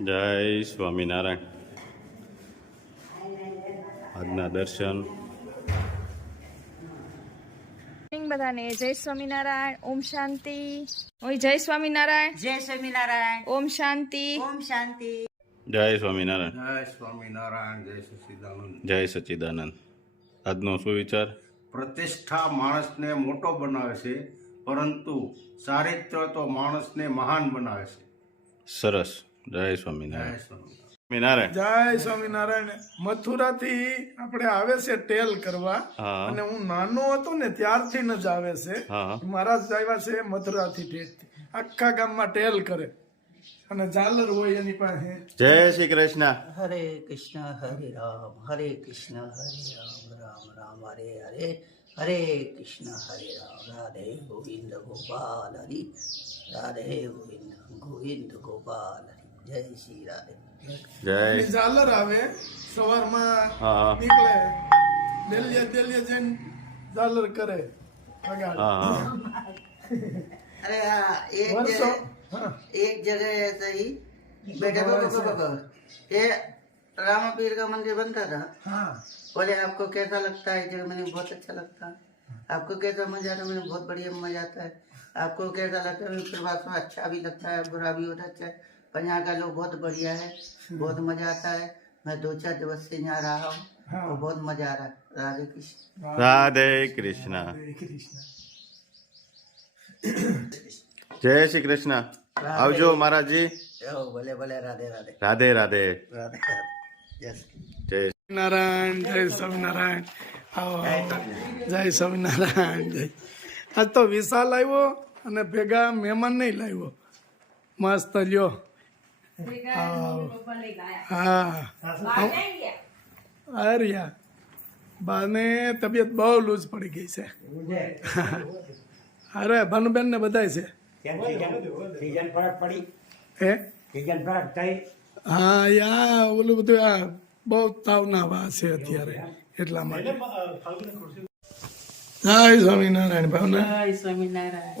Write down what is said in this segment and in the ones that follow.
જય સ્વામિનારાયણ. આજના દર્શન. બધાને જય સ્વામિનારાયણ ઓમ શાંતિ. ઓય જય સ્વામિનારાયણ. જય સ્વામિનારાયણ. ઓમ શાંતિ. ઓમ શાંતિ. જય સ્વામિનારાયણ. જય સ્વામિનારાયણ જય સચિદાનંદ. જય સચિદાનંદ. આજનો શું વિચાર? પ્રતિષ્ઠા માણસને મોટો બનાવે છે પરંતુ ચારિત્ર તો માણસને મહાન બનાવે છે. સરસ. જય જય સ્વામિનારાયણ. સ્વામિનારાયણ. સ્વામિનારાયણ જય સ્વામિનારાયણ. મથુરાથી આપણે આવે છે ટેલ કરવા. અને હું નાનો હતો ને ત્યારથી જ આવે છે. હા. મહારાજ આવ્યા છે મથુરાથી ઠેઠથી આખા ગામમાં ટેલ કરે. અને ઝાલર હોય એની પાસે. જય શ્રી કૃષ્ણ. હરે કૃષ્ણ હરે રામ હરે કૃષ્ણ હરે રામ રામ રામ હરે હરે હરે કૃષ્ણ હરે રામ રાધે ગોવિંદ ગોપાલ હરી રાધે ગોવિંદ ગોવિંદ ગોપાલ હરી. જય શ્રી રાધે જય એની ઝાલર આવે સવારમાં હા નીકળે દેલિયા દેલિયા જઈને ઝાલર કરે વગાડે. હા હા अरे हाँ एक વર્ષો जगह હા एक जगह ऐसे ही बेटे को को- को- को- ये रामा पीर का मंदिर बनता था હા बोले आपको कैसा लगता है जगह मैंने बहुत अच्छा लगता है आपको कैसा मजा आता है मैंने बहुत बढ़िया मजा आता है आपको कैसा लगता है मैंने प्रभात में अच्छा भी लगता है बुरा भी होता है अच्छा है पर यहाँ का लोग बहुत बढ़िया है बहुत मजा आता है मैं दो चार दिवस से यहाँ रहा हूँ हाँ। और बहुत मजा आ रहा है राधे कृष्ण રાધે કૃષ્ણ હરે કૃષ્ણ જય શ્રી કૃષ્ણ આવજો મહારાજજી ओ, भले भले राधे राधे રાધે રાધે राधे राधे यस જય નારાયણ જય સ્વામિનારાયણ આવો આવો. જય સ્વામિનારાયણ જય આજ તો વિશાલ આવ્યો અને ભેગા મહેમાન નહીં લાવ્યો મસ્ત લ્યો બાને તબિયત બહુ લૂઝ પડી ગઈ છે. અરે ભાનુબેન ને બધાય છે. હે? હા યા ઓલું બધું આ બહુ તાવના વા છે અત્યારે એટલા માટે. જય સ્વામિનારાયણ ભાવના.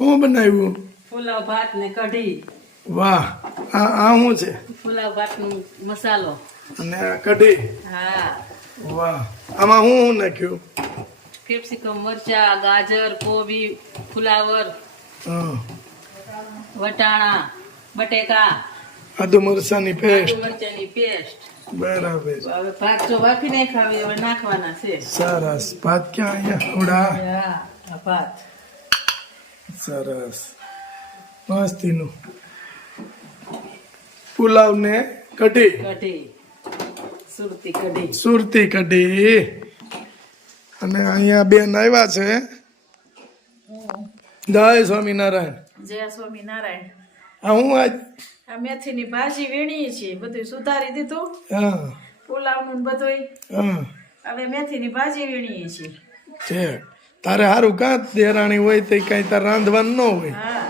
હું બનાવ્યું? પુલાવ ભાત ને કઢી. વાહ આ આ શું છે? પુલાવ મસાલો. અને આ કઢી. હા. વાહ આમાં હું શું નાખ્યું? કેપ્સિકમ મરચા ગાજર કોબી ફુલાવર વટાણા બટેકા. આદુ મરચાની પેસ્ટ. આદુ મરચાની પેસ્ટ. બરાબર. હવે ભાત જો બાફી નહીં ખાવી હવે નાખવાના છે. સરસ. ભાત ક્યાં અહીંયા? ઉડા હા ભાત. સરસ. મસ્તીનું. પુલાવ ને કઢી. કઢી. સુરતી કઢી. સુરતી કઢી. અને અહીંયા બેન આવ્યા છે. જય સ્વામિનારાયણ. જય સ્વામિનારાયણ. હા હું આજ આ મેથીની ભાજી વીણીએ છીએ. બધું સુધારી દીધું. હા. પુલાવનું ને બધુંય. હા. હવે મેથીની ભાજી વીણીએ છીએ. છે. તારે સારું કા દેરાણી હોય તે કઈ તાર રાંધવાનું ન હોય? હા.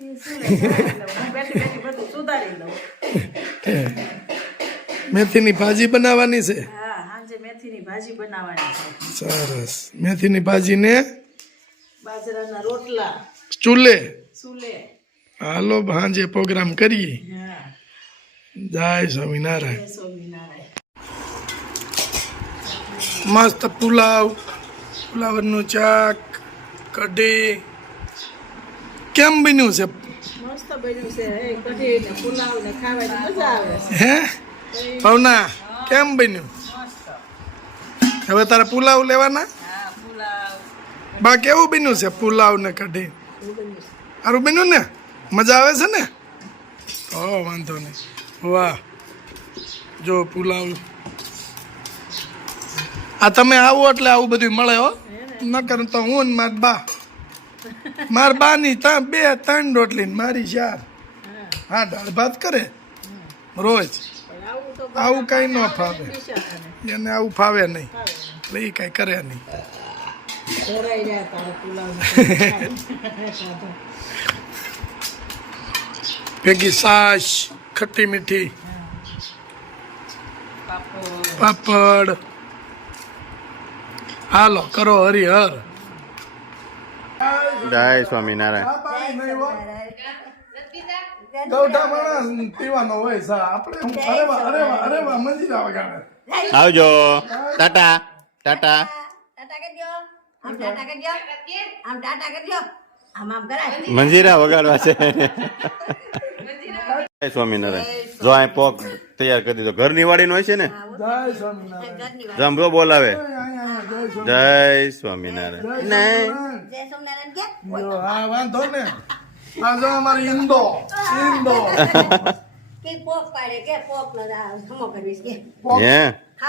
બેઠી બેઠી બધું સુધારી લઉં. મેથીની ભાજી બનાવવાની છે? હા સાંજે મેથીની ભાજી બનાવવાની છે. સરસ. મેથીની ભાજીને? બાજરાના રોટલા. ચૂલે? ચૂલે. હાલો સાંજે પ્રોગ્રામ કરીએ. હા. જય સ્વામિનારાયણ. સ્વામિનારાયણ. મસ્ત પુલાવ. પુલાવનું ચાક કઢી કેમ બન્યું છે? હે હે? ભાવના કેમ બન્યું? હવે તારે પુલાવ લેવાના? બા કેવું બન્યું છે પુલાવ ને કઢી? સારું બન્યું ને? મજા આવે છે ને? ઓ વાંધો નહીં. વાહ. જો પુલાવ. આ તમે આવો એટલે આવું બધું મળે હો ન. નકર તો હું ને માર બા. માર બાની ત્યાં બે ત્રણ રોટલી મારી ચાર હા. દાળ ભાત કરે? રોજ. આવું કાંઈ ન ફાવે. એને આવું ફાવે નહીં. એટલે એ કઈ કરે નહીં. ભેગી સાસ ખટ્ટી મીઠી. પાપડ. હાલો કરો હરિહર. જય સ્વામિનારાયણ. ગૌઠા માણસ પીવાનો હોય સા આપણે હું અરે વાહ અરે વાહ અરે વાહ મંજીરા વગાડે આવજો. ટાટા ટાટા. ટાટા કરજો. આમ ટાટા કરજો. આમ ટાટા કરજો. આમ આમ કરાય. મંજીરા વગાડવા છે. જય સ્વામિનારાયણ. જો આ પોક તૈયાર કરી દીધો. ઘરની વાડીનો હોય છે ને? જય સ્વામિનારાયણ જમરો બોલાવે. જય સ્વામિનારાયણ. જય સ્વામિનારાયણ જય નહીં સ્વામિનારાયણ. જય સોમનારાયણ કે? જો, હા વાંધો ને. આ જો અમારી ઇન્દો ઇન્દો પોક પાડે કે પોક ન સમો કરીશ કે? હે?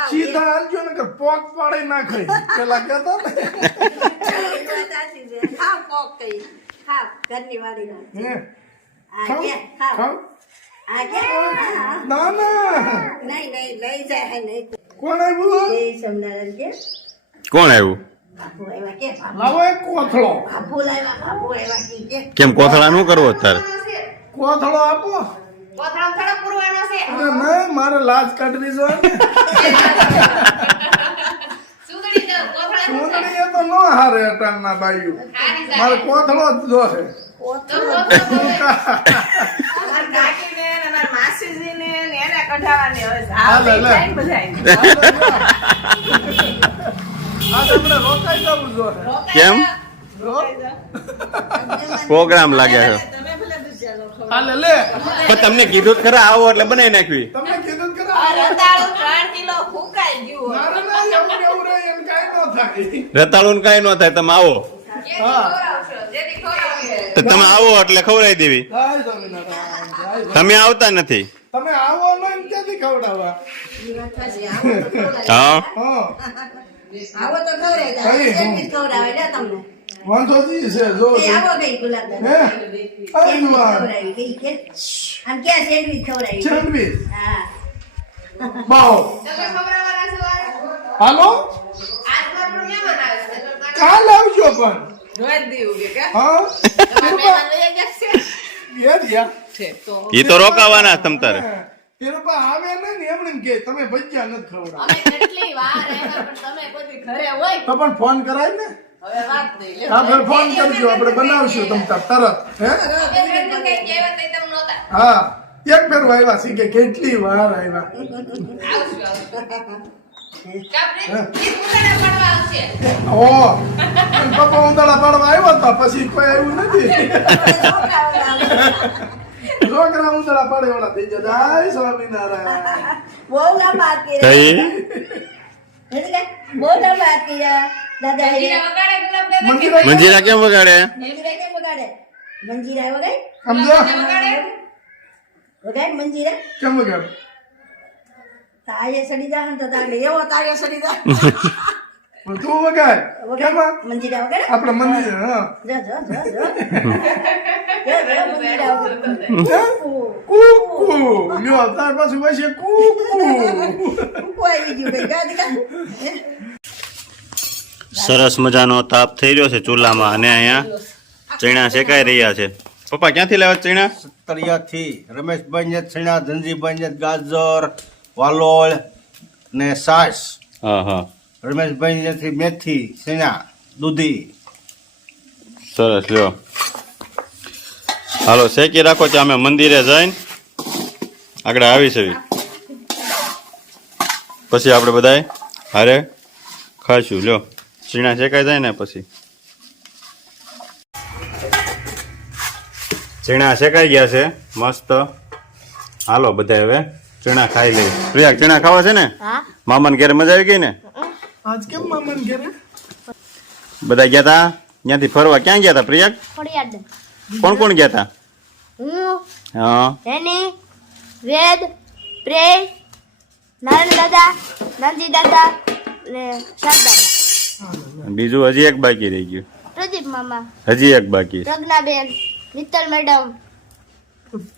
સીધા આલજો ને પોક પાડી પેલા ને? ખાવ પોક કઈ ખાવ ઘરની વાડી ખાવ ના ના નહીં નહીં લઈ જાય હે નહીં. કોણ આવ્યું જય સોમનારાયણ કે? કોણ આવ્યું? બાપુ આવ્યા કે? બાપુ. લાવો એક કોથળો. લાવ્યા બાપુ આવ્યા કે કે? કેમ કોથળા નું કરવો અત્યારે? કોથળો આપો. અરે મારે લાજ કાઢવી જોઈએ ને. તો ન હારે અટાણના બાયું. મારે કોથળો જ જોશે કેમ? પ્રોગ્રામ લાગ્યા છે. તમે ભલે દુસિયા લો ખબર. હાલે લે. પણ તમને કીધું ખરા આવો એટલે બનાવી નાખવી તમને કીધું જ આ ખરા રતાળું કાંઈ ન થાય. કઈ ન થાય તમે આવો. તો તમે આવો એટલે ખવડાવી દેવી. તમે આવતા નથી. તમે આવો એમ ક્યાંથી ખવડાવવા? હા. હા. આવો તો ખવડાવી તમને. વાંધો છે જો આવો ગુલાબ હે? આઈ જુવાન. ખવડાવી કઈ કે? આમ ક્યાં સેન્ડવીચ ખવડાવી સેન્ડવીચ? હા. બાવો. હાલો? કાલ આવજો પણ. મહેમાન છે? ઈ તો રોકાવાના તમ તારે એ રૂપા આવે ને એમણે એમ કે તમે ભજીયા નથી ખવડાવ અમે કેટલી વાર આવ્યા પણ તમે કોઈ ઘરે હોય તો પણ ફોન કરાય ને હવે વાત નહીં. આપણે ફોન કરજો આપણે બનાવશું તમ તાર તરત હે, હા એક ફેર આવ્યા છે કે કેટલી વાર આવ્યા ઓ પપ્પા ઉંદાળા પાડવા આવ્યો તો પછી કોઈ આવ્યું નથી. છોકરા ઉંદાળા પાડે વાળા થઈ ગયા. જય સ્વામિનારાયણ. બહુ લાંબા હાથ કર્યા. કઈ? એટલે કે બહુ એ મંદિરે મંજીરા કેમ વગાડે? મંજીરા વગાડે? સમજો વગાડ મંજીરા? કેમ વગાડ? તાળીએ સડી જાય ને તો તાળીએ એવો તાળીએ સડી જાય તું વગાડ. કેમાં મંજીરા વગાડે? આપણે મંદિર હા. જો જો જો જો. સરસ મજાનો તાપ થઈ રહ્યો છે ચૂલામાં અને અહીંયા ચણા શેકાઈ રહ્યા છે. પપ્પા ક્યાંથી લાવ્યા ચણા? તળિયાથી રમેશભાઈ ને ચીણા ધનજીભાઈ ને ગાજર. વાલોળ ને સાસ. હા હા. રમેશભાઈ મેથી સેના દૂધી. સરસ લ્યો. હાલો શેકી રાખો ત્યાં અમે મંદિરે જઈને આગળ આવી છે પછી આપણે બધાય હારે ખાઈશું લ્યો. ચીણા શેકાઈ જાય ને પછી. ચીણા શેકાઈ ગયા છે મસ્ત. હાલો બધા હવે ચીણા ખાઈ લે. પ્રિયા ચણા ખાવા છે ને? મામાને ઘેર મજા આવી ગઈ ને? આજ કેમ મામન ઘેર? બધા ગયા તા? ત્યાંથી ફરવા ક્યાં ગયા તા પ્રિયા? કોણ કોણ ગયા તા? હું હા. રેની વેદ પ્રેય નારાયણ દાદા નંદી દાદા ને શારદાદા બીજું હજી એક બાકી રહી ગયું. પ્રદીપ મામા. હજી એક બાકી. પ્રજ્ઞાબેન મિત્તલ મેડમ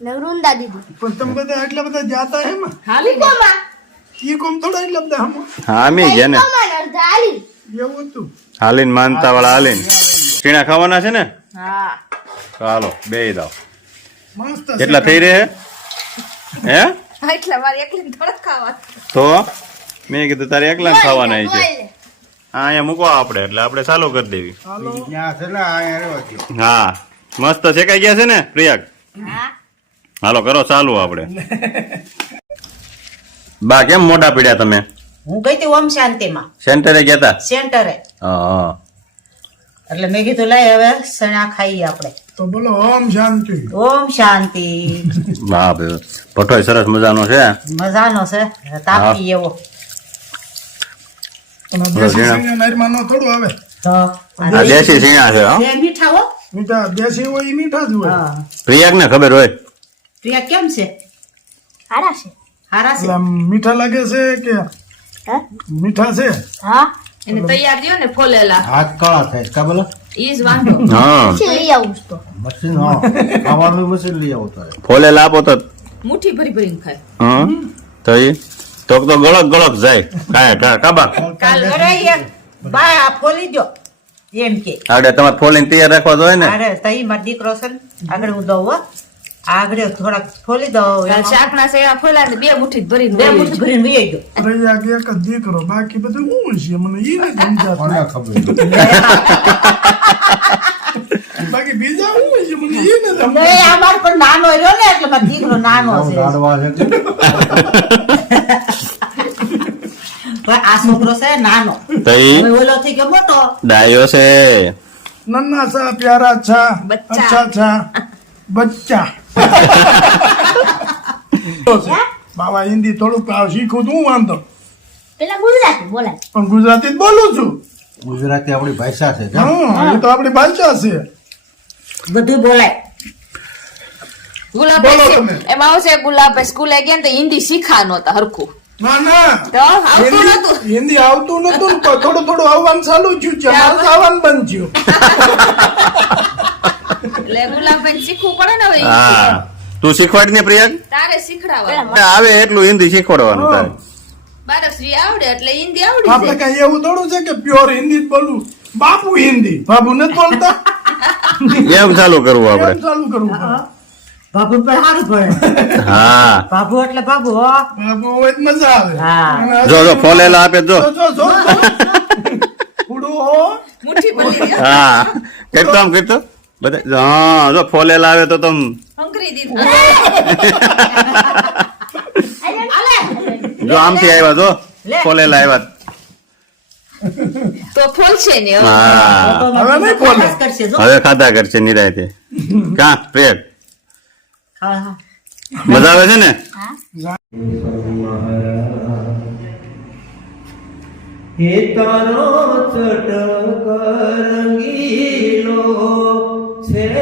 ને વૃંદા દીદી પણ તમે બધા આટલા બધા જાતા એમ? હાલી કોમાં ઈ કોમ થોડા એટલા બધા હમ? હામી અમે ને. એવું હતું? હાલીન માનતા વાળા હાલીન. પીણા ખાવાના છે ને? હા. ચાલો બે દાવ. મસ્ત કેટલા થઈ રહે હે? એટલા મારે એકલી થોડા ખાવા તો? મેં કીધું તારે એકલા ખાવાના છે. હા અહીંયા મૂકવા આપણે એટલે આપણે ચાલુ કરી દેવી. હા મસ્ત છે ને અહીંયા રહેવા દ્યો. હા. મસ્ત શેકાઈ ગયા છે ને પ્રિયાગ હા. હાલો કરો ચાલુ આપણે બા કેમ મોઢા પીડ્યા તમે? હું ગઈ હતી ઓમ શાંતિમાં. સેન્ટરે ગયા હતા સેન્ટરે. હા હા. એટલે મેં કીધું લઈ હવે સણા ખાઈએ આપણે. તો બોલો ઓમ શાંતિ. ઓમ શાંતિ. વાહ રે. ભઠ્ઠોય સરસ મજાનો છે. મજાનો છે. તાપી એવો. અને દેશી સીણા છે મીઠા હો. મીઠા દેશી હોય મીઠા જ હોય. પ્રિયાક ને ખબર હોય? પ્રિયા કેમ છે? હારા છે. હારા છે? મીઠા લાગે છે કે મીઠા છે? હા. એને તૈયાર દ્યો ને ફોલેલા. હાથ કાળા થાય. કા બોલો? ઈ જ વાંધો. હા. લઈ આવું તો. મશીન હા. ખાવાનું મશીન લઈ આવું તો ફોલેલા આપો તો. મુઠ્ઠી ભરી ભરીને ખાય. હા. તો એ તો તો ગળક ગળક જાય. કાય કા કાબા કાલ અરે એક. બા આ ફોલી દો એમ કે. આડે તમારે ફોલીને તૈયાર રાખવા જોઈએ ને? અરે તઈ મારો દીકરો છે ને આગળ હું દઉં હો. આગળ થોડાક ફોલી એમાં શાકના સેવા ફોલા ને બે મુઠ્ઠી ભરીને બે મુઠ્ઠી ભરીને વી ગયો રૈયા કે એક દીકરો બાકી બધું હું છે મને ઈ નથી સમજાતું. ખબર? બાકી બીજા હું છે મને ઈ નથી સમજાતું. અમાર પણ નાનો રહ્યો ને એટલે મારો દીકરો નાનો છે. આ છોકરો છે નાનો. ઓલો થઈ ગયો મોટો. ડાયો છે. નન્ના છા પ્યારા છા બચ્ચા. છા બચ્ચા. બાબા હિન્દી થોડુંક શીખું તું વાંધો? પેલા ગુજરાતી બોલાય. પણ ગુજરાતી જ બોલું છું. ગુજરાતી આપણી ભાષા છે? હા એ તો આપણી ભાષા છે. બધું બોલાય. ગુલાબ એમાં આવશે ગુલાબ સ્કૂલે ગયા ને તો હિન્દી શીખા નહોતા હરખું. ના ના. હિન્દી આવતું નતું થોડું થોડું આવવાનું ચાલુ થયું. છે આવવાનું બંધ થયું. એટલે ગુલાબભાઈ શીખવું પડે ને હવે હા. તું શીખવાડ ને પ્રિયા તારે શીખડાવવાનું. આવે એટલું હિન્દી શીખવાડવાનું તારે. બારસરી આવડે એટલે હિન્દી આવડી આપણે કઈ એવું થોડું છે કે પ્યોર હિન્દી જ બોલવું? બાપુ હિન્દી. બાપુ નથી બોલતા? એમ ચાલુ કરવું એમ ચાલુ કરવું બાપુ બાબુ સારું પડે હા. બાબુ એટલે બાપુ હો. બાપુ હોય મજા આવે. હા. જો જો ફોલેલા આપે જો જો, જો. ઉડો હો. મુઠ્ઠી ભરી હા. કરતો આમ કરતો? બધા હા જો ફોલેલા આવે તો તમ જો આમથી આવ્યા જો લે. ફોલેલા આવ્યા તો ફોલશે ને હવે. હા હવે નહીં બોલે. કરશે જો હવે ખાધા કરશે નિરાયતે કા હા. મજા આવે છે ને હે તારો ચટક રંગીલો ছেড়ে